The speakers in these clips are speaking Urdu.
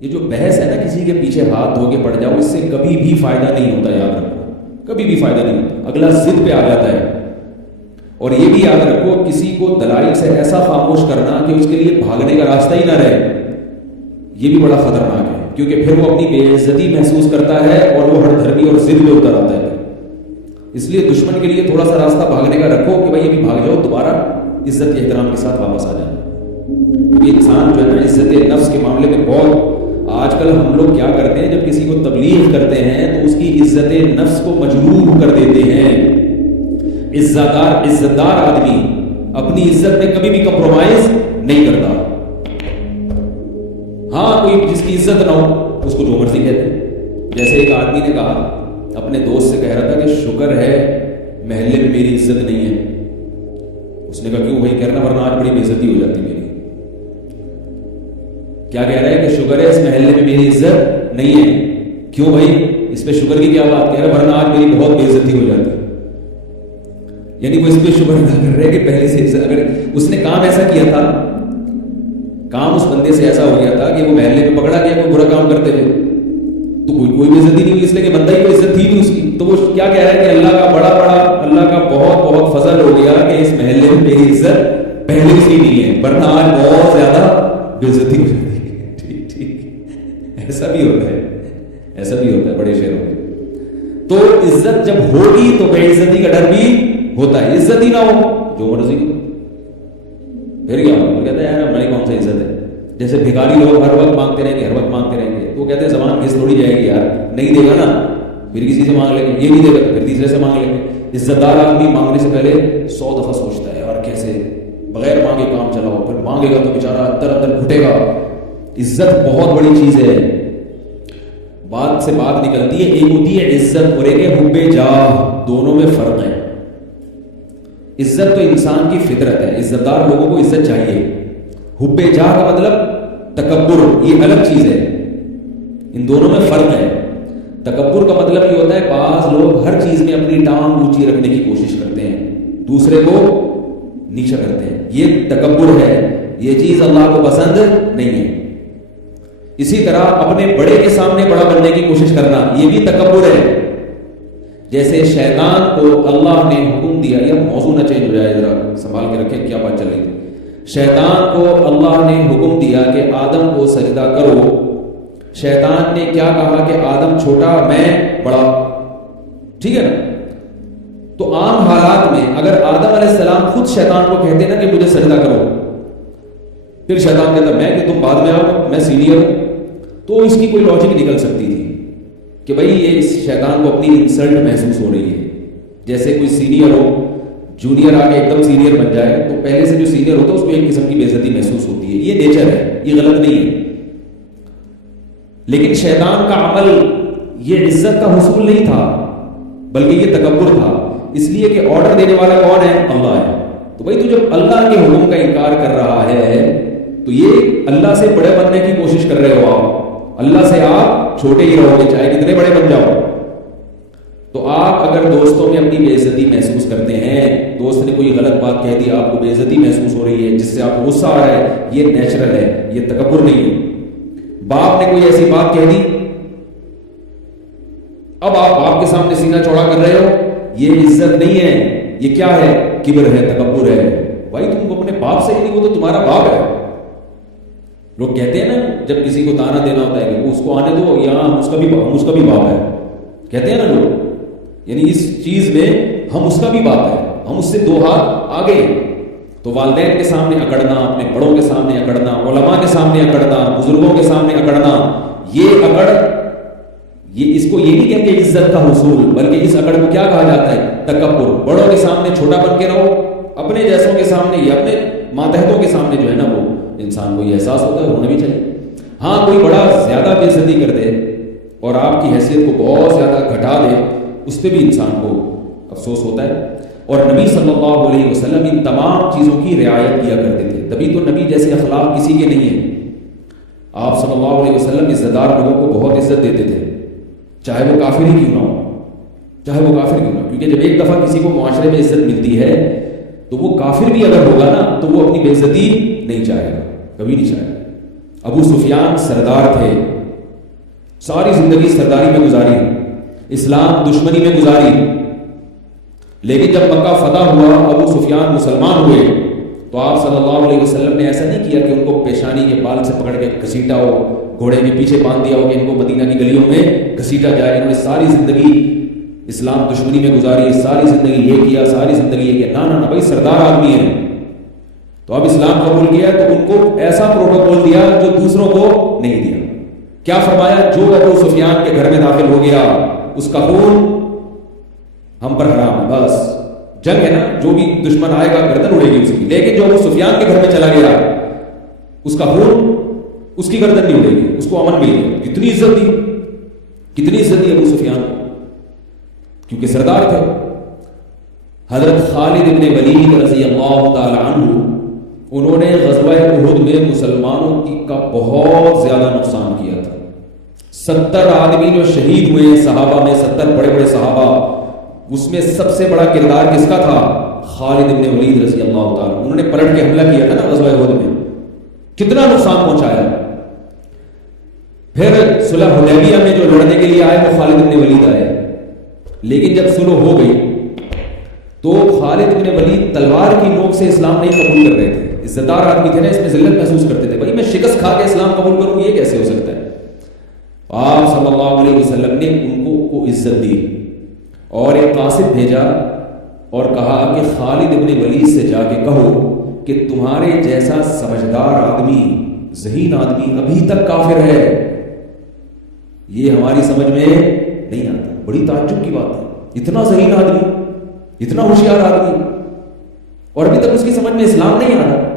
یہ جو بحث ہے نا کسی کے پیچھے ہاتھ دھو کے پڑ جاؤ، اس سے کبھی بھی فائدہ نہیں ہوتا، یاد رکھو، کبھی بھی فائدہ نہیں ہوتا، اگلا ضد پہ آ جاتا ہے۔ اور یہ بھی یاد رکھو، کسی کو دلائل سے ایسا خاموش کرنا کہ اس کے لیے بھاگنے کا راستہ ہی نہ رہے، یہ بھی بڑا خطرناک ہے، کیونکہ پھر وہ اپنی بے عزتی محسوس کرتا ہے اور وہ ہر دھرمی اور ضد میں اتر آتا ہے۔ اس لیے دشمن کے لیے تھوڑا سا راستہ بھاگنے کا رکھو کہ بھائی ابھی بھاگ جاؤ، دوبارہ عزت کے احترام کے ساتھ واپس آ جائے۔ کیونکہ انسان جو ہے نا عزت نفس کے معاملے میں بہت، آج کل ہم لوگ کیا کرتے ہیں، جب کسی کو تبلیغ کرتے ہیں تو اس کی عزت نفس کو مجروح کر دیتے ہیں۔ عزت دار آدمی اپنی عزت میں کبھی بھی کمپرومائز نہیں کرتا۔ ہاں کوئی جس کی عزت نہ ہو اس کو جو مرضی کہتے ہیں۔ جیسے ایک آدمی نے کہا اپنے دوست سے، کہہ رہا تھا کہ شکر ہے محلے میں میری عزت نہیں ہے۔ اس نے کہا کیوں بھائی؟ کہہ رہا ورنہ آج بڑی بے عزتی ہو جاتی میری۔ کیا کہہ رہا ہے کہ شکر ہے اس محلے میں میری عزت نہیں ہے۔ کیوں بھائی؟ اس پہ شکر کی کیا بات؟ کہہ رہا ورنہ آج میری بہت بے عزتی ہو جاتی۔ یعنی وہ اس پہ شکر ادا کر رہے کہ پہلے سے عزت، اگر اس نے کام ایسا کیا تھا، کام اس بندے سے ایسا ہو گیا تھا کہ وہ محلے میں پکڑا گیا کوئی برا کام کرتے ہوئے تو کوئی بے عزتی نہیں ہوئی، اس لیے کہ بندہ ہی کو عزت تھی نہیں اس کی۔ تو وہ کیا کہہ رہا ہے کہ اللہ کا اللہ کا بہت بہت فضل ہو گیا کہ اس محلے میں میری عزت پہلے سے نہیں ہے، ورنہ آج بہت زیادہ بے عزتی ہو جاتی ہے۔ ٹھیک ایسا بھی ہوتا ہے بڑے شہروں میں۔ تو عزت جب ہوگی تو بے عزتی کا ڈر بھی ہوتا ہے، عزت ہی نہ ہو جو مرضی پھر کیا ہوگا؟ کہتے ہیں یار ہماری کون سا عزت ہے؟ جیسے بھکاری لوگ ہر وقت مانگتے رہیں گے، تو کہتے ہیں زبان گھس تھوڑی جائے گی یار، نہیں دے گا نا پھر کسی سے مانگ لیں گے، یہ نہیں دے گا پھر تیسرے سے مانگ لیں گے۔ عزت دار آدمی مانگنے سے پہلے 100 دفعہ سوچتا ہے اور کیسے بغیر مانگے کام چلاؤ، پھر مانگے گا تو بیچارہ اندر گھٹے گا۔ عزت بہت بڑی چیز ہے، بات سے بات نکلتی ہے، ایک ہوتی ہے عزت اور ایک ہے حب جاہ، دونوں میں فرق ہے۔ عزت تو انسان کی فطرت ہے، عزت دار لوگوں کو عزت چاہیے۔ حب جاہ کا مطلب تکبر، یہ الگ چیز ہے، ان دونوں میں فرق ہے۔ تکبر کا مطلب یہ ہوتا ہے بعض لوگ ہر چیز میں اپنی ٹانگ اونچی رکھنے کی کوشش کرتے ہیں، دوسرے کو نیچا کرتے ہیں، یہ تکبر ہے، یہ چیز اللہ کو پسند نہیں ہے۔ اسی طرح اپنے بڑے کے سامنے بڑا بننے کی کوشش کرنا، یہ بھی تکبر ہے۔ جیسے شیطان کو اللہ نے حکم دیا، یا موضوع نہ چینج ہو جائے، ذرا سنبھال کے رکھیں کیا بات چل رہی تھی۔ شیطان کو اللہ نے حکم دیا کہ آدم کو سجدہ کرو، شیطان نے کیا کہا کہ آدم چھوٹا میں بڑا، ٹھیک ہے نا؟ تو عام حالات میں اگر آدم علیہ السلام خود شیطان کو کہتے نا کہ مجھے سجدہ کرو، پھر شیطان کہتا میں کہ تم بعد میں آؤ، میں سینئر ہوں، تو اس کی کوئی لاجک نکل سکتی تھی کہ بھئی یہ اس شیطان کو اپنی انسلٹ محسوس ہو رہی ہے۔ جیسے کوئی سینئر ہو، جونیئر آگے ایک دم سینئر بن جائے تو پہلے سے جو سینئر ہوتا ہے اس کو ایک قسم کی بے عزتی محسوس ہوتی ہے، یہ نیچر ہے، یہ غلط نہیں ہے۔ لیکن شیطان کا عمل یہ عزت کا حصول نہیں تھا بلکہ یہ تکبر تھا، اس لیے کہ آرڈر دینے والا کون ہے؟ اللہ ہے۔ تو بھئی تو جب اللہ کے حکم کا انکار کر رہا ہے تو یہ اللہ سے بڑے بننے کی کوشش کر رہے ہو آپ، اللہ سے آپ چھوٹے ہی رہو گے چاہے کتنے بڑے بن جاؤ۔ تو آپ اگر دوستوں میں اپنی بے عزتی محسوس کرتے ہیں، دوست نے کوئی غلط بات کہہ دی، آپ کو بے عزتی محسوس ہو رہی ہے جس سے آپ کو غصہ آ رہا ہے، یہ نیچرل ہے، یہ تکبر نہیں ہے۔ باپ نے کوئی ایسی بات کہہ دی، اب آپ باپ کے سامنے سینہ چوڑا کر رہے ہو، یہ عزت نہیں ہے، یہ کیا ہے؟ کبر ہے، تکبر ہے۔ بھائی تم اپنے باپ سے ہی نہیں، وہ تو تمہارا باپ ہے۔ لوگ کہتے ہیں نا جب کسی کو تانا دینا ہوتا ہے کہ وہ اس کو آنے دو، یہاں ہم اس کا بھی باپ ہے، کہتے ہیں نا لوگ، یعنی اس چیز میں ہم اس کا بھی باپ ہے، ہم اس سے 2 ہاتھ آگے۔ تو والدین کے سامنے اکڑنا، اپنے بڑوں کے سامنے اکڑنا، علماء کے سامنے اکڑنا، بزرگوں کے سامنے اکڑنا، یہ اکڑ، یہ اس کو یہ نہیں کہتے عزت کا حصول، بلکہ اس اکڑ کو کیا کہا جاتا ہے؟ تکبر۔ بڑوں کے سامنے چھوٹا بن کے رہو، اپنے جیسوں کے سامنے یا اپنے ماتحتوں کے سامنے جو ہے نا وہ انسان کو یہ احساس ہوتا ہے، ہونا بھی چاہیے۔ ہاں کوئی بڑا زیادہ بے عزتی کر دے اور آپ کی حیثیت کو بہت زیادہ گھٹا دے، اس پہ بھی انسان کو افسوس ہوتا ہے۔ اور نبی صلی اللہ علیہ وسلم ان تمام چیزوں کی رعایت کیا کرتے تھے، تبھی تو نبی جیسے اخلاق کسی کے نہیں ہیں۔ آپ صلی اللہ علیہ وسلم عزت دار لوگوں کو بہت عزت دیتے تھے، چاہے وہ کافر ہی کیوں نہ ہو، کیونکہ جب ایک دفعہ کسی کو معاشرے میں عزت ملتی ہے تو وہ کافر بھی اگر ہوگا نا تو وہ اپنی بے عزتی نہیں چاہے گا، کبھی نہیں چاہے گا۔ ابو سفیان سردار تھے، ساری زندگی سرداری میں گزاری، اسلام دشمنی میں گزاری، لیکن جب مکہ فتح ہوا، ابو سفیان مسلمان ہوئے، تو آپ صلی اللہ علیہ وسلم نے ایسا نہیں کیا کہ ان کو پیشانی کے بال سے پکڑ کے گھسیٹا ہو، گھوڑے کے پیچھے باندھ دیا ہو کہ ان کو مدینہ کی گلیوں میں گھسیٹا جائے۔ انہوں نے ساری زندگی اسلام دشمنی میں گزاری، ساری زندگی یہ کیا، ساری زندگی یہ کیا۔ نہ بھائی، سردار آدمی ہے تو اب اسلام قبول کیا تو ان کو ایسا پروٹوکول دیا جو دوسروں کو نہیں دیا۔ کیا فرمایا؟ جو ابو سفیان کے گھر میں داخل ہو گیا اس کا خون ہم پر حرام ہے۔ بس جنگ ہے نا، جو بھی دشمن آئے گا گردن اڑے گی اس کی، لیکن جو ابو سفیان کے گھر میں چلا گیا اس کا خون، اس کی گردن نہیں اڑے گی، اس کو امن مل گیا۔ کتنی عزت دی، کتنی عزت دی ابو سفیان کو، کیونکہ سردار تھے۔ حضرت خالد ابن ولید رضی اللہ تعالی عنہ، انہوں نے غزوہ احد میں مسلمانوں کا بہت زیادہ نقصان کیا تھا۔ 70 آدمی جو شہید ہوئے صحابہ میں، 70 بڑے بڑے صحابہ، اس میں سب سے بڑا کردار کس کا تھا؟ خالد ابن ولید رضی اللہ تعالیٰ۔ انہوں نے پلٹ کے حملہ کیا تھا نا غزوہ احد میں، کتنا نقصان پہنچایا۔ پھر صلح حدیبیہ میں جو لڑنے کے لیے آئے وہ خالد ابن ولید آئے، لیکن جب صلح ہو گئی تو خالد ابن ولید تلوار کی نوک سے اسلام نہیں قبول کر رہے تھے۔ عزت دار آدمی تھے نا، اس میں ذلت محسوس کرتے تھے، بھائی میں شکست کھا کے اسلام قبول کروں، یہ کیسے ہو سکتا ہے؟ آپ صلی اللہ علیہ وسلم نے ان کو عزت دی اور ایک قاصد بھیجا اور کہا کہ خالد ابن ولید سے جا کے کہو کہ تمہارے جیسا سمجھدار آدمی، ذہین آدمی ابھی تک کافر ہے، یہ ہماری سمجھ میں نہیں آتا۔ بڑی تعجب کی بات ہے، اتنا ذہین آدمی، اتنا ہوشیار آدمی، اور ابھی تک اس کی سمجھ میں اسلام نہیں آ رہا۔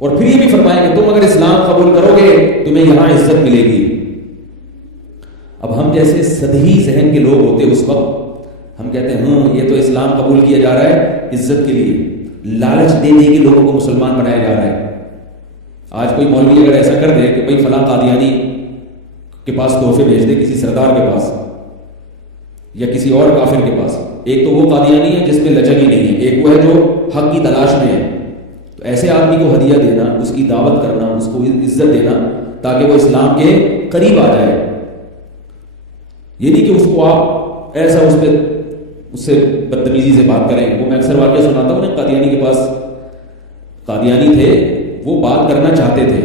اور پھر یہ بھی فرمائیں کہ تم اگر اسلام قبول کرو گے تمہیں یہاں عزت ملے گی۔ اب ہم جیسے سطحی ذہن کے لوگ ہوتے اس وقت، ہم کہتے ہیں یہ تو اسلام قبول کیا جا رہا ہے عزت کے لیے، لالچ دے دے کے لوگوں کو مسلمان بنایا جا رہا ہے۔ آج کوئی مولوی اگر ایسا کر دے کہ بھائی فلاں قادیانی کے پاس تحفے بھیج دے، کسی سردار کے پاس یا کسی اور کافر کے پاس، ایک تو وہ قادیانی ہے جس میں لچک ہی نہیں ہے، ایک وہ ہے جو حق کی تلاش میں ہے، تو ایسے آدمی کو ہدیہ دینا، اس کی دعوت کرنا، اس کو عزت دینا تاکہ وہ اسلام کے قریب آ جائے۔ یہ نہیں کہ اس کو آپ ایسا اس سے بدتمیزی سے بات کریں۔ وہ میں اکثر واقعہ سناتا ہوں نا، قادیانی کے پاس قادیانی تھے، وہ بات کرنا چاہتے تھے،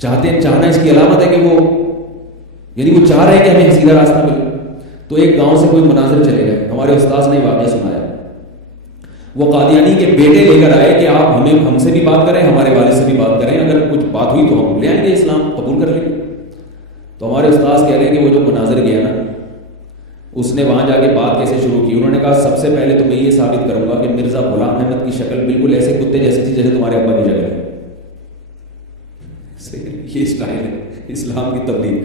چاہنا اس کی علامت ہے کہ وہ یعنی وہ چاہ رہے ہیں کہ ہمیں سیدھا راستہ ملے۔ تو ایک گاؤں سے کوئی مناظر چلے گئے، ہمارے استاذ نے واقعہ سنایا، وہ قادیانی کے بیٹے لے کر آئے کہ آپ ہم سے بھی بات کریں، ہمارے والد سے بھی بات کریں، اگر کچھ بات ہوئی تو ہم لے آئیں گے، اسلام قبول کر لیں گے۔ تو ہمارے استاذ کہہ رہے ہیں کہ وہ جو مناظر گیا نا، اس نے وہاں جا کے بات کیسے شروع کی۔ انہوں نے کہا سب سے پہلے تو میں یہ ثابت کروں گا کہ مرزا غلام احمد کی شکل بالکل ایسے کتے جیسی تھی جیسے تمہارے ابا کی شکل ہے۔ یہ اسٹائل ہے اسلام کی تبلیغ۔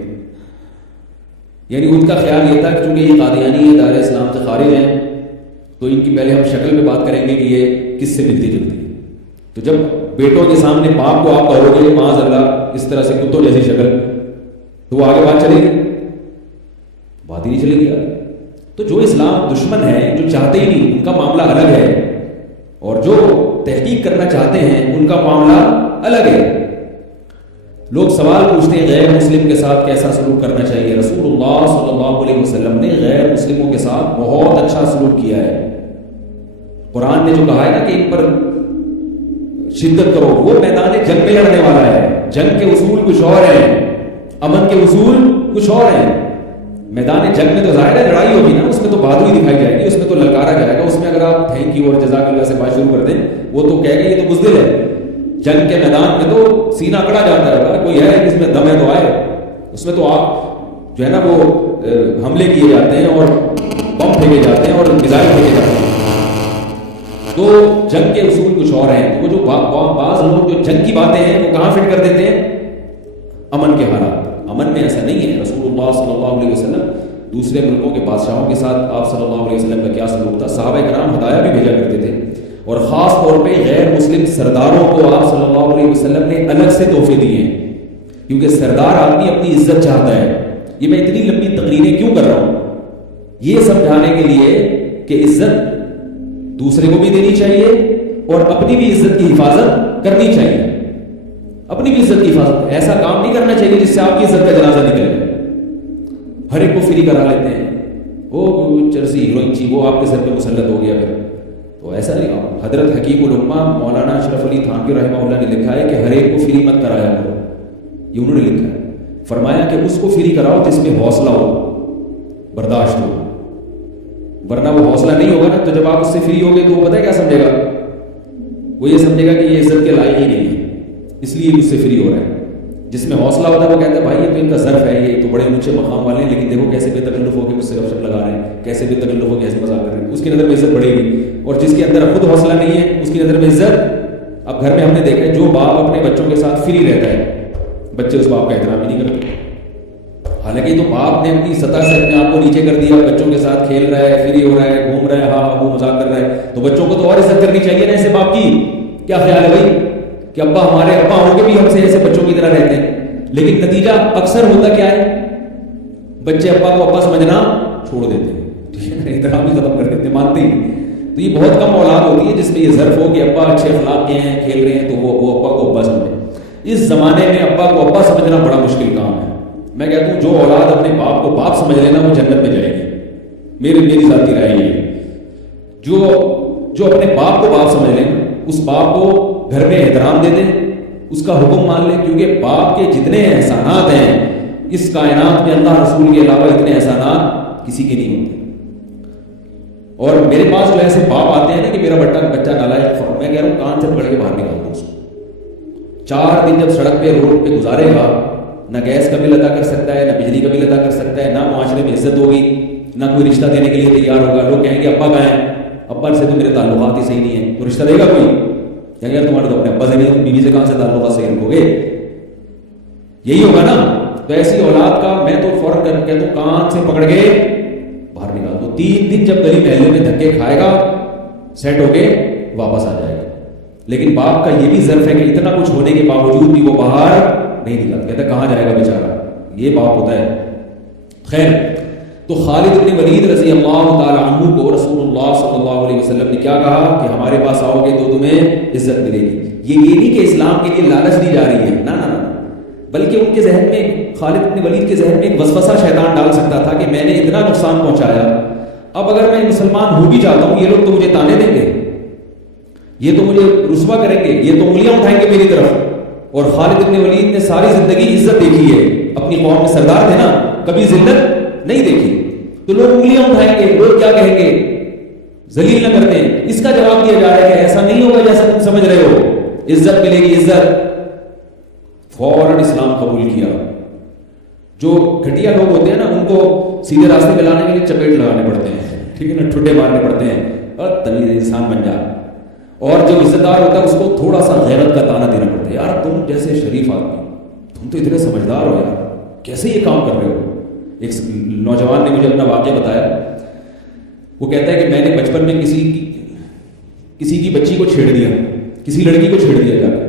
یعنی ان کا خیال یہ تھا کہ چونکہ یہ قادیانی ہے، دار اسلام سے خارج ہیں، تو ان کی پہلے ہم شکل پہ بات کریں گے کہ یہ کس سے ملتی جلتی ہے۔ تو جب بیٹوں کے سامنے باپ کو آپ کہو گے معاذ اللہ اس طرح سے کتوں جیسی شکل، تو وہ آگے بات چلے گی؟ بات ہی نہیں چلے گی آگے۔ تو جو اسلام دشمن ہے، جو چاہتے ہی نہیں، ان کا معاملہ الگ ہے، اور جو تحقیق کرنا چاہتے ہیں ان کا معاملہ الگ ہے۔ لوگ سوال پوچھتے ہیں غیر مسلم کے ساتھ کیسا سلوک کرنا چاہیے؟ رسول اللہ صلی اللہ علیہ وسلم نے غیر مسلموں کے ساتھ بہت اچھا سلوک کیا ہے۔ قرآن نے جو کہا ہے نا کہ ان پر شدت کرو، وہ میدان جنگ میں لڑنے والا ہے۔ جنگ کے اصول کچھ اور ہیں، امن کے اصول کچھ اور ہیں۔ میدان جنگ میں تو ظاہر ہے لڑائی ہوگی نا، اس میں تو بہادری دکھائی جائے گی، اس میں تو للکارا جائے گا، اس میں اگر آپ تھینک یو اور جزاک اللہ سے بات شروع کر دیں وہ تو کہے گا یہ تو بزدل ہے۔ جنگ کے میدان میں تو سینہ اکڑا جاتا ہے، کوئی ہے جس میں دم ہے تو آئے، اس میں تو آپ جو ہے نا وہ حملے کیے جاتے ہیں اور بم پھینکے جاتے ہیں اور میزائل پھینکے جاتے ہیں۔ تو جنگ کے اصول کچھ اور ہیں۔ وہ جو بعض لوگ جو جنگ کی باتیں ہیں وہ کہاں فٹ کر دیتے ہیں؟ امن کے حالات۔ امن میں ایسا نہیں ہے۔ رسول اللہ صلی اللہ علیہ وسلم دوسرے ملکوں کے بادشاہوں کے ساتھ آپ صلی اللہ علیہ وسلم کا کیا سلوک تھا؟ صحابہ کرام ہدایہ بھی بھیجا کرتے تھے، اور خاص طور پہ غیر مسلم سرداروں کو آپ صلی اللہ علیہ وسلم نے الگ سے تحفے دیے ہیں، کیونکہ سردار آدمی اپنی عزت چاہتا ہے۔ یہ میں اتنی لمبی تقریریں کیوں کر رہا ہوں؟ یہ سمجھانے کے لیے کہ عزت دوسرے کو بھی دینی چاہیے اور اپنی بھی عزت کی حفاظت کرنی چاہیے۔ اپنی بھی عزت کی حفاظت، ایسا کام نہیں کرنا چاہیے جس سے آپ کی عزت کا جنازہ نکلے۔ ہر ایک کو فری کرا لیتے ہیں، وہ چرسی ہیروئن چی وہ آپ کے سر پہ مسلط ہو گیا پھر. تو ایسا نہیں. حضرت حکیم الامہ مولانا اشرف علی تھانوی رحمہ اللہ نے لکھا ہے کہ ہر ایک کو فری مت کرایا کرو، یہ انہوں نے لکھا ہے. فرمایا کہ اس کو فری کراؤ جس میں حوصلہ ہو، برداشت ہو، ورنہ وہ حوصلہ نہیں ہوگا نا تو جب آپ اس سے فری ہوگے تو وہ پتہ کیا سمجھے گا؟ وہ یہ سمجھے گا کہ یہ عزت کے لائق ہی نہیں ہے، اس لیے مجھ سے فری ہو رہا ہے. جس میں حوصلہ ہوتا ہے وہ کہتا ہے بھائی یہ تو ان کا ظرف ہے، یہ تو بڑے اونچے مقام والے ہیں، لیکن دیکھو کیسے بے تکلف ہو کے مجھ سے گپ شپ لگا رہے ہیں، کیسے بے تکلف ہو کے ایسے مذاق کر رہے ہیں، اس کی نظر میں عزت بڑھے گی. اور جس کے اندر خود حوصلہ نہیں ہے اس کی نظر میں عزت. اب گھر میں ہم نے دیکھا ہے جو باپ اپنے بچوں کے ساتھ فری رہتا ہے بچے اس باپ کا احترام ہی نہیں کرتے. حالانکہ تو باپ نے اپنی سطح سے اپنے آپ کو نیچے کر دیا، بچوں کے ساتھ کھیل رہا ہے، فری ہو رہا ہے، گھوم رہا ہے، ہاں وہ مذاق کر رہا ہے، تو بچوں کو تو اور عزت کرنی چاہیے نا ایسے باپ کی. کیا خیال ہے بھائی کہ ابا ہمارے ابا ہوں گے بھی ہم سے ایسے بچوں کی طرح رہتے ہیں، لیکن نتیجہ اکثر ہوتا کیا ہے؟ بچے ابا کو ابا سمجھنا چھوڑ دیتے ہیں، ٹھیک ہے، احترام ہی ختم کر دیتے ہیں، مانتے ہی. تو یہ بہت کم اولاد ہوتی ہے جس میں یہ ظرف ہو کہ ابا اچھے اخلاق کے ہیں، کھیل رہے ہیں، تو وہ ابا کو ابا سمجھے. اس زمانے میں ابا کو ابا سمجھنا بڑا مشکل کام ہے. میں کہتا ہوں جو اولاد اپنے باپ کو باپ سمجھ لینا وہ جنت میں جائے گی. میری ذاتی رائے ہے جو اپنے باپ کو باپ سمجھ لیں، اس باپ کو گھر میں احترام دے دیں، اس کا حکم مان لیں، کیونکہ باپ کے جتنے احسانات ہیں اس کائنات میں اللہ رسول کے علاوہ اتنے احسانات کسی کے نہیں ہوتے. اور میرے پاس جو ایسے باپ آتے ہیں نا کہ میرا بچہ نالائق، میں کہہ رہا ہوں کان سے پکڑ کے باہر نکال دو اس کو. 4 دن جب سڑک پہ روڈ پہ گزارے گا، نہ گیس کا بل ادا کر سکتا ہے، نہ بجلی کا بل ادا کر سکتا ہے، نہ معاشرے میں عزت ہوگی، نہ کوئی رشتہ دینے کے لیے تیار ہوگا. لوگ کہیں گے ابا کہاں ہیں، ابا سے تو میرے تعلقات ہی صحیح نہیں ہیں، تو رشتہ دے گا کوئی؟ کہیں گے تمہارے تو اپنے ابا سے نہیں، تم بیوی سے کہاں سے تعلقات صحیح رکھو گے؟ یہی ہوگا نا. تو ایسی اولاد کا میں تو فوراً کہتا ہوں کان سے پکڑ کے باہر نکال دو. 3 دن جب گلی محلے میں دھکے کھائے گا سیٹ ہو کے واپس آ جائے گا. لیکن باپ کا یہ بھی ظرف ہے کہ اتنا کچھ ہونے کے باوجود بھی وہ باہر نہیں نکلتا، کہتا کہاں جائے گا بیچارہ. یہ باپ ہوتا ہے. خیر، تو خالد بن ولید رضی اللہ تعالی عنہ کو رسول اللہ صلی اللہ علیہ وسلم نے کیا کہا کہ ہمارے پاس آؤ گے تو تمہیں عزت ملے گی. یہ نہیں کہ اسلام کے لیے لالچ دی جا رہی ہے، نہ نہ، بلکہ ان کے ذہن میں، خالد بن ولید کے ذہن میں ایک وسوسہ شیطان ڈال سکتا تھا کہ میں نے اتنا نقصان پہنچایا، اب اگر میں مسلمان ہو بھی جاتا ہوں یہ لوگ تو مجھے تانے دیں گے، یہ تو مجھے رسوا کریں گے، یہ تو انگلیاں اٹھائیں گے میری طرف. اور خالد بن ولید نے ساری زندگی عزت دیکھی ہے، اپنی قوم میں سردار تھے نا، کبھی ذلت نہیں دیکھی. تو لوگ انگلیاں اٹھائیں گے، لوگ کیا کہیں گے، ذلیل نہ کرتے ہیں. اس کا جواب دیا جا رہا ہے کہ ایسا نہیں ہوگا جیسا تم سمجھ رہے ہو، عزت ملے گی، عزت. فوراً اسلام قبول کیا. جو گھٹیا لوگ ہوتے ہیں نا ان کو سیدھے راستے پہ لانے کے لیے چپیٹ لگانے پڑتے ہیں، ٹھیک ہے نا، ٹھڈے مارنے پڑتے ہیں، اور تمیز انسان بن جا. اور جو عزت دار ہوتا ہے اس کو تھوڑا سا غیرت کا تانا دینا پڑتا ہے، یار تم جیسے شریف آدمی، تم تو اتنے سمجھدار ہو یار، کیسے یہ کام کر رہے ہو. ایک نوجوان نے مجھے اپنا واقعہ بتایا. وہ کہتا ہے کہ میں نے بچپن میں کسی کی بچی کو چھیڑ دیا، کسی لڑکی کو چھیڑ دیا جا کے.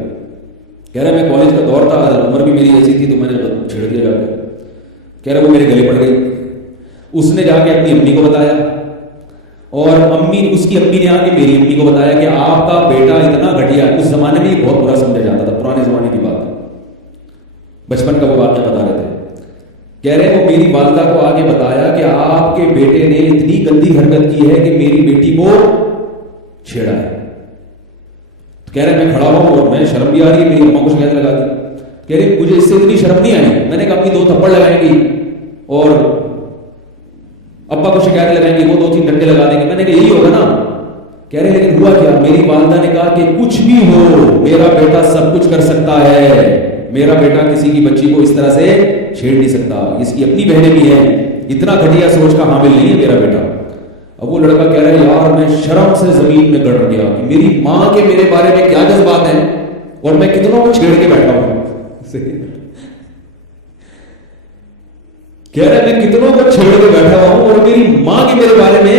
کہہ رہا میں کالج کا دور تھا، عمر بھی میری ایسی تھی تو میں نے چھیڑ دیا جا کے. کہہ رہا وہ میرے گلے پڑ گئی. اس نے جا کے اپنی امی کو بتایا، اور اس کی امی نے آ کے میری امی کو بتایا کہ آپ کا بیٹا اتنا گھٹیا. اس زمانے میں یہ بہت برا سمجھا جاتا تھا، پرانے زمانے کی بات ہے، بچپن کا وہ واقعہ بتا رہے تھے. کہہ رہے وہ میری والدہ کو آگے بتایا کہ آپ کے بیٹے نے اتنی گندی حرکت کی ہے کہ میری بیٹی کو چھیڑا ہے. کہہ رہے میں کھڑا ہوں اور میں شرم بھی آ رہی ہے، میری اماں کو شکایت لگا دی. کہہ رہے مجھے اس سے اتنی شرم نہیں آئی، میں نے کہا اپنی 2 تھپڑ لگائیں گی اور ابا کو شکایت لگائیں گی، وہ 2-3 ڈنڈے لگا دیں گے. میں نے کہا یہی ہوگا نا. کہہ رہے لیکن ہوا کیا، میری والدہ نے کہا کہ کچھ بھی ہو میرا بیٹا سب کچھ کر سکتا ہے، میرا بیٹا کسی کی بچی کو اس طرح سے چھیڑ نہیں سکتا، اس کی اپنی بہنیں بھی ہیں، اتنا گھٹیا سوچ کا حامل نہیں ہے میرا بیٹا. اب وہ لڑکا کہہ رہا ہے یار میں شرم سے زمین میں گڑ گیا کہ میری ماں کے میرے بارے میں کیا جذبات ہیں اور میں کتنوں کو چھیڑ کے بیٹھا ہوں. کہہ رہا ہے میں کتنوں کو چھیڑ کے بیٹھا ہوا ہوں اور میری ماں کے میرے بارے میں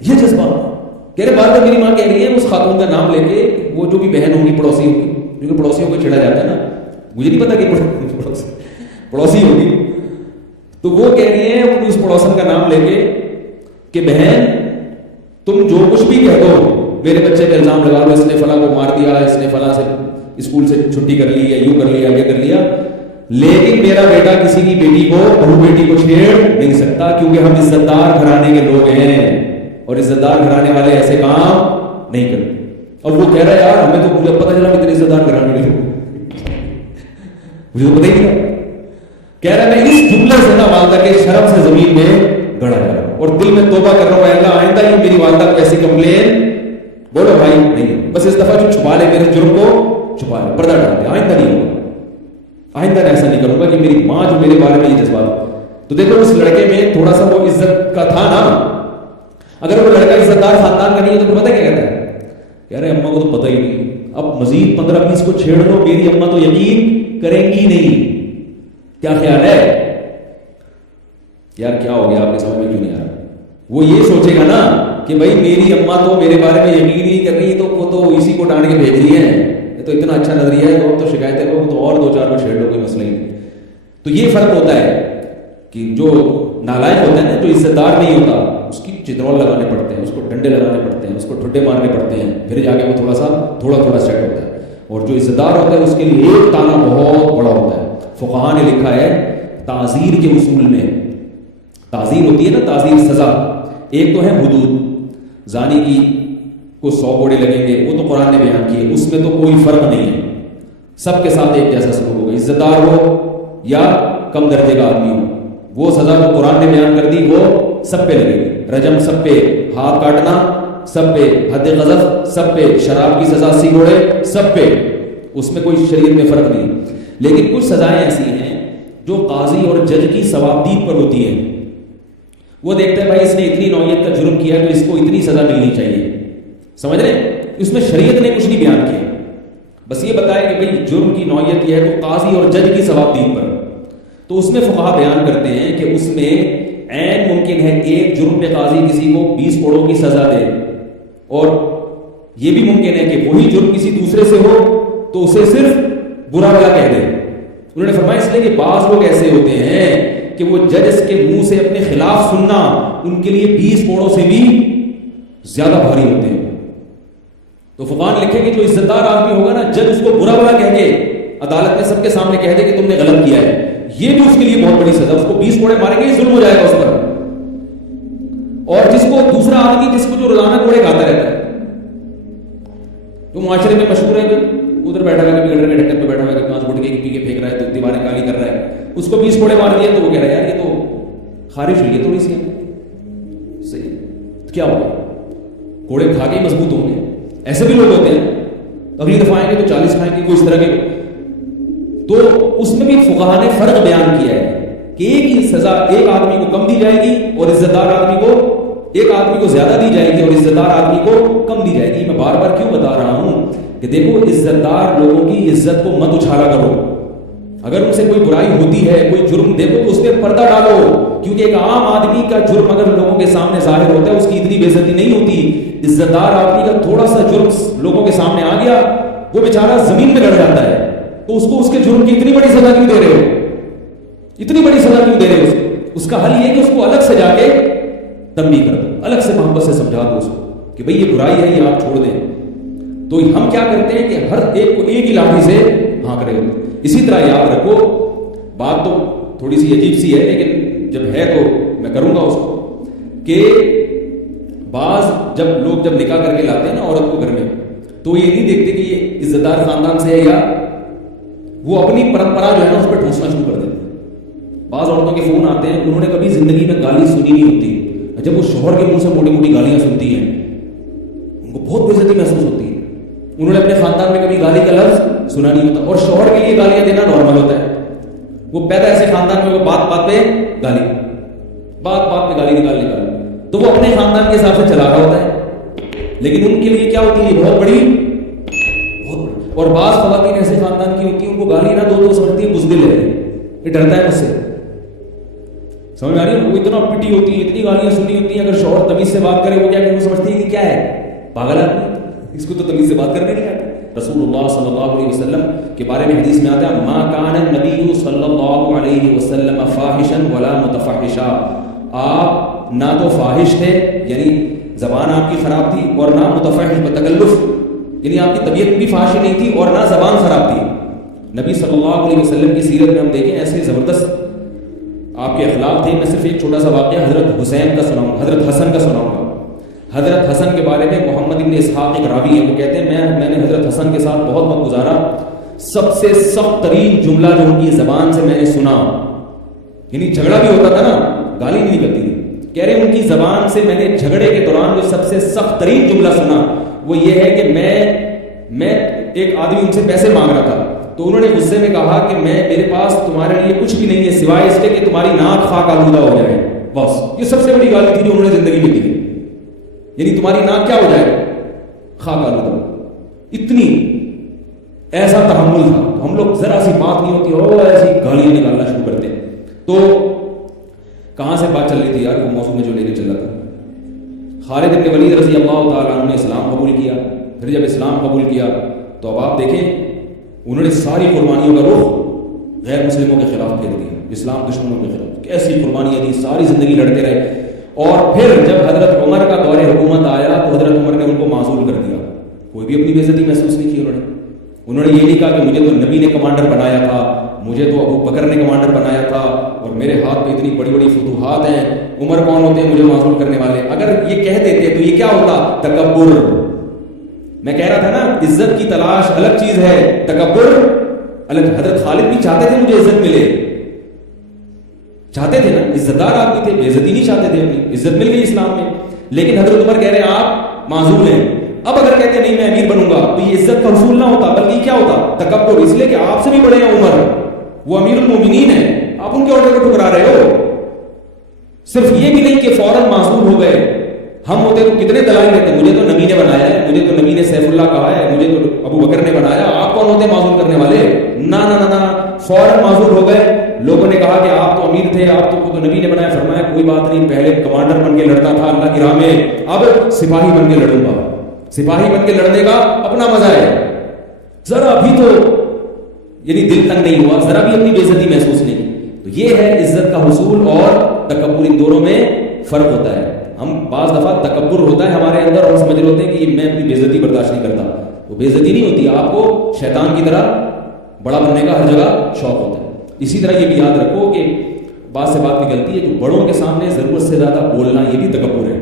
یہ جذبات. کہہ رہے بات میری ماں کہہ رہی ہے اس خاتون کا نام لے کے، وہ جو بھی بہن ہوگی پڑوسی ہوگی، کیونکہ پڑوسیوں کو چھیڑا جاتا ہے نا، مجھے نہیں پتا کہ پڑوسی ہوگی، تو وہ کہہ رہی ہیں اس پڑوسن کا نام لے کے کہ بہن تم جو کچھ بھی کہہ دو، میرے بچے پہ الزام لگا دو، اس نے فلاں کو مار دیا، اس نے فلاں سے اسکول سے چھٹی کر لی، یا یوں کر لیا، یہ کر لیا، لیکن میرا بیٹا کسی کی بیٹی کو بہو بیٹی کو چھیڑ نہیں سکتا کیونکہ ہم عزت دار گھرانے کے لوگ ہیں اور عزت دار گھرانے والے ایسے کام نہیں کرتے. اور وہ کہہ رہا ہے یار ہمیں تو مجھے پتہ چلا اتنے عزت دار گھرانے کے لوگ مجھے تو پتہ ہی نہیں. کہہ رہا ہے میں اس جملے سے نا والدہ کے شرم سے زمین میں گڑا جا رہا ہوں اور دل میں توبہ کر رہا ہوں اللہ آئندہ ہی میری والدہ کو ایسی کمپلین بولو بھائی نہیں, بس اس دفعہ جو چھپا لے میرے جرم کو چھپا لے, پردہ ڈال دے, آئندہ نہیں ہوگا, آئندہ ایسا نہیں کروں گا کہ میری ماں جو میرے بارے میں یہ جذبات. تو دیکھو اس لڑکے میں تھوڑا سا وہ عزت کا تھا نا. اگر وہ لڑکا عزت دار خاندان کا نہیں ہے تو پتہ کیا کہتا ہے, کہہ رہے اماں کو تو پتہ ہی نہیں, اب مزید 15-20 کو چھیڑ لو میری اماں تو یقین کریں گی نہیں. کیا خیال ہے یار کیا ہو گیا آپ کے سمجھ میں کیوں نہیں آ رہا؟ وہ یہ سوچے گا نا کہ بھائی میری اماں تو میرے بارے میں یقین نہیں کر رہی تو وہ تو اسی کو ڈانٹ کے بھیج رہی ہے, یہ تو اتنا اچھا نظریہ ہے تو شکایتیں کرو تو اور 2-4 کو چھیڑ لو کوئی مسئلہ ہی نہیں. تو یہ فرق ہوتا ہے کہ جو نالائق ہوتا ہے نا, جو عزت دار نہیں ہوتا, اس کی چترول لگانے پڑتے ہیں, اس کو ڈنڈے لگانے پڑتے ہیں, اس کو ٹھڈے مارنے پڑتے ہیں, پھر جا کے وہ تھوڑا سیٹ ہوتا ہے. اور جو عزت دار ہوتا ہے اس کے لیے ایک تانا بہت بڑا ہوتا ہے. فقہاء نے لکھا ہے تعزیر کے اصول میں, تعزیر ہوتی ہے نا تعزیر سزا, ایک تو ہے حدود, زانی کی کو 100 کوڑے لگیں گے وہ تو قرآن نے بیان کیے, اس میں تو کوئی فرق نہیں ہے, سب کے ساتھ ایک جیسا سلوک ہوگا, عزت دار ہو یا کم درجے کا آدمی ہو. وہ سزا جو قرآن نے بیان کر دی وہ سب پہ لگے گی, رجم سب پہ, ہاتھ کاٹنا سب پہ, حد قذف سب پہ, شراب کی سزا 80 کوڑے سب پہ, اس میں کوئی شریعت میں فرق نہیں. لیکن کچھ سزائیں ایسی ہیں جو قاضی اور جج کی ثوابدید پر ہوتی ہیں. وہ دیکھتے ہیں بھائی اس نے اتنی نوعیت کا جرم کیا ہے تو اس کو اتنی سزا ملنی چاہیے, سمجھ رہے ہیں؟ اس میں شریعت نے کچھ نہیں بیان کیا, بس یہ بتایا کہ بھئی جرم کی نوعیت یہ ہے تو قاضی اور جج کی ثوابدید پر. تو اس میں فقہا بیان کرتے ہیں کہ اس میں عین ممکن ہے ایک جرم پہ قاضی کسی کو 20 کوڑوں کی سزا دے, اور یہ بھی ممکن ہے کہ وہی جرم کسی دوسرے سے ہو تو اسے صرف برا بھلا کہہ دے. انہوں نے فرمایا اس لیے کہ بعض لوگ ایسے ہوتے ہیں کہ وہ جج کے منہ سے اپنے خلاف سننا ان کے لیے 20 کوڑوں سے بھی زیادہ بھاری ہوتے ہیں. تو فقہاء نے لکھے کہ جو عزت دار آدمی ہوگا نا, جج اس کو برا بھلا کہہ کے عدالت میں سب کے سامنے کہہ دے کہ تم نے غلط کیا ہے, یہ بھی اس کے لیے بہت بڑی سزا, اس کو 20 کوڑے ماریں گے یہ ظلم ہو جائے گا اس پر. اور جس کو دوسرا آدمی جس کو جو روزانہ کوڑے کھاتا رہتا ہے, جو معاشرے میں مشہور ہے, ادھر بیٹھا ہوا کبھی گٹر کے ڈھکن پہ بیٹھا ہوا کبھی 5 گٹکے پی کے پھینک رہا ہے تو دیواریں کالی کر رہا ہے, اس کو 20 کوڑے مار دیے تو وہ کہہ رہا ہے یار یہ تو خارش ہوئی ہے تھوڑی سی, صحیح کیا ہوگا, کوڑے کھا کے مضبوط ہوں گے. ایسے بھی لوگ ہوتے ہیں اگلی دفعہ آئیں گے تو 40 کھائیں گے, کوئی اس طرح کے. تو اس میں بھی فقہاء نے فرق بیان کیا ہے کہ ایک ہی سزا ایک آدمی کو کم دی جائے گی اور عزت دار آدمی کو, ایک آدمی کو زیادہ دی جائے گی اور عزت دار آدمی کو کم دی جائے گی. میں بار بار کیوں بتا رہا ہوں کہ دیکھو عزت دار لوگوں کی عزت کو مت اچھالا کرو, اگر ان سے کوئی برائی ہوتی ہے کوئی جرم دیکھو تو اس پہ پردہ ڈالو, کیونکہ ایک عام آدمی کا جرم اگر لوگوں کے سامنے ظاہر ہوتا ہے اس کی اتنی بے عزتی نہیں ہوتی. عزت دار آدمی کا تھوڑا سا جرم لوگوں کے سامنے آ گیا وہ بیچارہ زمین میں گڑ جاتا ہے, تو اس کو اس کے جرم کی اتنی بڑی سزا کیوں دے رہے ہو, اتنی بڑی سزا کیوں دے رہے ہو؟ اس کا حل یہ کہ اس کو الگ سے جا کے تنبیہ کر دو, الگ سے محبت سے سمجھا دو اس کو کہ بھئی یہ برائی ہے یہ آپ چھوڑ دیں. تو ہم کیا کرتے ہیں کہ ہر ایک کو ایک ہی لاٹھی سے ہانک رہے ہوتے. اسی طرح یاد رکھو, بات تو تھوڑی سی عجیب سی ہے لیکن جب ہے تو میں کروں گا اس کو, کہ بعض لوگ جب نکاح کر کے لاتے ہیں نا عورت کو گھر میں, تو یہ نہیں دیکھتے کہ یہ عزت دار خاندان سے ہے یا وہ اپنی پرمپرا جو ہے نا اس پہ ٹھونسنا شروع کر دیتے ہیں. بعض عورتوں کے فون آتے ہیں, انہوں نے کبھی زندگی میں گالی سنی نہیں ہوتی, جب وہ شوہر کے منہ سے موٹی موٹی گالیاں سنتی ہیں ان کو بہت بے عزتی محسوس ہوتی ہے. انہوں نے اپنے خاندان میں کبھی گالی کا لفظ سنا نہیں ہوتا, اور شوہر کے لیے گالیاں دینا نارمل ہوتا ہے. وہ پیدا ایسے خاندان میں وہ بات بات پہ گالی, بات بات پہ گالی نکال, تو وہ اپنے خاندان کے حساب سے چلا رہا ہوتا ہے, لیکن ان کے لیے کیا ہوتی ہے بہت بڑی. اور بعض خواتین ایسے خاندان کی ہوتی ہیں ان کو گالی نہ دو تو سمجھتی ہے بزدل ہے, یہ ڈرتا ہے مجھ سے. سمجھ میں آ رہی ہے, وہ اتنا پٹی ہوتی ہے, اتنی گالیاں سنی ہوتی ہیں, اگر شوہر تمیز سے بات کرے وہ کیا کہ وہ سمجھتی ہے کہ کیا ہے پاگل آدمی, اس کو تو تمیز سے بات کرنے نہیں آتی. رسول اللہ صلی اللہ علیہ وسلم کے بارے میں حدیث میں آتا ہے ما کان النبی صلی اللہ علیہ وسلم فاحشا ولا متفحشا, آپ نہ تو فاحش تھے یعنی زبان آپ کی خراب تھی, اور نہ متفحش بتکلف یعنی آپ کی طبیعت بھی فاحش نہیں تھی اور نہ زبان خراب تھی. نبی صلی اللہ علیہ وسلم کی سیرت میں ہم دیکھیں ایسے زبردست آپ کے اخلاق تھے. میں صرف ایک چھوٹا سا واقعہ حضرت حسین کا سناؤں گا, حضرت حسن کا سناؤں گا. حضرت حسن کے بارے میں محمد ابن اسحاق ایک راوی ہے, وہ کہتے ہیں میں نے حضرت حسن کے ساتھ بہت وقت گزارا. سب سے سخت ترین جملہ جو ان کی زبان سے میں نے سنا, یعنی جھگڑا بھی ہوتا تھا نا, گالی نہیں نکلتی تھی, کہہ رہے ان کی زبان سے میں نے جھگڑے کے دوران جو سب سے سخت ترین جملہ سنا وہ یہ ہے کہ میں ایک آدمی ان سے پیسے مانگ رہا تھا, تو انہوں نے غصے میں کہا کہ میرے پاس تمہارے لیے کچھ بھی نہیں ہے سوائے اس کے کہ تمہاری ناک خاک آلودہ ہو جائے. بس یہ سب سے بڑی گالی تھی جو انہوں نے زندگی میں دی, یعنی تمہاری ناک کیا ہو جائے, خاک آلودہ. اتنی ایسا تحمل تھا. ہم لوگ ذرا سی بات نہیں ہوتی اور ایسی گالیاں نکالنا شروع کرتے. تو کہاں سے بات چل رہی تھی یار, وہ موضوع میں جو لے کے چل رہا تھا, خالد بن ولید رضی اللہ تعالیٰ عنہ نے اسلام قبول کیا. پھر جب اسلام قبول کیا تو اب آپ دیکھیں انہوں نے ساری قربانیوں کا رخ غیر مسلموں کے خلاف پھیر دیا, اسلام دشمنوں کے خلاف. کیسی قربانیاں دی, ساری زندگی لڑتے رہے. اور پھر جب حضرت عمر کا دور حکومت آیا تو حضرت عمر نے ان کو معزول کر دیا. کوئی بھی اپنی بے عزتی محسوس نہیں کی. انہوں نے یہ نہیں کہا کہ مجھے تو نبی نے کمانڈر بنایا تھا, مجھے تو ابو بکر نے کمانڈر بنایا تھا اور میرے ہاتھ پہ اتنی بڑی بڑی فتوحات ہیں, عمر کون ہوتے ہیں مجھے معزول کرنے والے. اگر یہ کہہ دیتے تو یہ کیا ہوتا, تکبر. میں کہہ رہا تھا نا عزت کی تلاش الگ چیز ہے, تکبر الگ. حضرت خالد بھی چاہتے تھے مجھے عزت ملے, چاہتے تھے نا, عزت دار آدمی تھے, بے عزتی نہیں چاہتے تھے, اپنی عزت مل گئی اسلام میں. لیکن حضرت عمر کہہ رہے ہیں آپ معزول ہیں. اب اگر کہتے نہیں میں امیر بنوں گا تو یہ عزت کا حصول نہ ہوتا بلکہ کیا ہوتا, تکبر. اس لیے کہ آپ سے بھی بڑے ہیں عمر, وہ امیر المومنین ہیں, آپ ان کے آرڈر کو ٹھکرا رہے ہو. صرف یہ بھی نہیں کہ فوراً معزول ہو گئے, ہم ہوتے تو کتنے دلائل دیتے, مجھے تو نبی نے بنایا ہے, مجھے تو نبی نے سیف اللہ کہا ہے, مجھے تو ابو بکر نے بنایا, آپ کون ہوتے معزول کرنے والے. نہ نہ نہ, فوراً معزول ہو گئے. لوگوں نے کہا کہ آپ تو امیر تھے, آپ تو نبی نے بنایا. فرمایا کوئی بات نہیں, پہلے کمانڈر بن کے لڑتا تھا اللہ کی راہ میں, اب سپاہی بن کے لڑوں گا. سپاہی بن کے لڑنے کا اپنا مزہ ہے. ذرا بھی تو یعنی دل تنگ نہیں ہوا, ذرا بھی اپنی بے عزتی محسوس نہیں. تو یہ ہے عزت کا حصول اور تکبر, ان دونوں میں فرق ہوتا ہے. ہم بعض دفعہ تکبر ہوتا ہے ہمارے اندر اور سمجھ رہے ہوتے ہیں کہ میں اپنی بے عزتی برداشت نہیں کرتا. وہ بے عزتی نہیں ہوتی, آپ کو شیطان کی طرح بڑا بننے کا ہر جگہ شوق ہوتا ہے. اسی طرح یہ بھی یاد رکھو کہ بات سے بات نکلتی ہے کہ بڑوں کے سامنے ضرورت سے زیادہ بولنا یہ بھی تکبر ہے.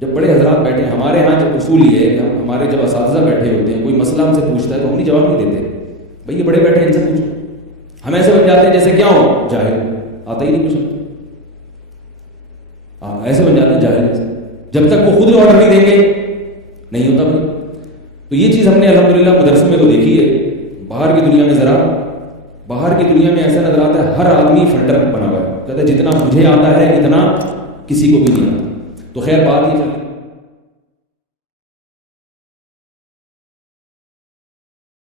جب بڑے حضرات بیٹھے, ہمارے ہاں جب اصول یہ ہے کہ ہمارے جب اساتذہ بیٹھے ہوتے ہیں, کوئی مسئلہ ہم سے پوچھتا ہے تو ہم نہیں جواب نہیں دیتے, بھائی یہ بڑے بیٹھے ہیں ان سے پوچھو. ہم ایسے بن جاتے ہیں جیسے کیا ہو, جاہل, آتا ہی نہیں کچھ. ایسے بن جاتے ہیں جاہل, جب تک وہ خود آرڈر نہیں دیں گے نہیں ہوتا بھائی. تو یہ چیز ہم نے الحمدللہ مدرسوں میں تو دیکھی ہے. باہر کی دنیا میں ذرا, باہر کی دنیا میں ایسا نظر آتا ہے ہر آدمی فنڈر بنا ہوا ہے, کہتا ہے جتنا مجھے آتا ہے اتنا کسی کو بھی نہیں آتا. تو خیر بات یہ چل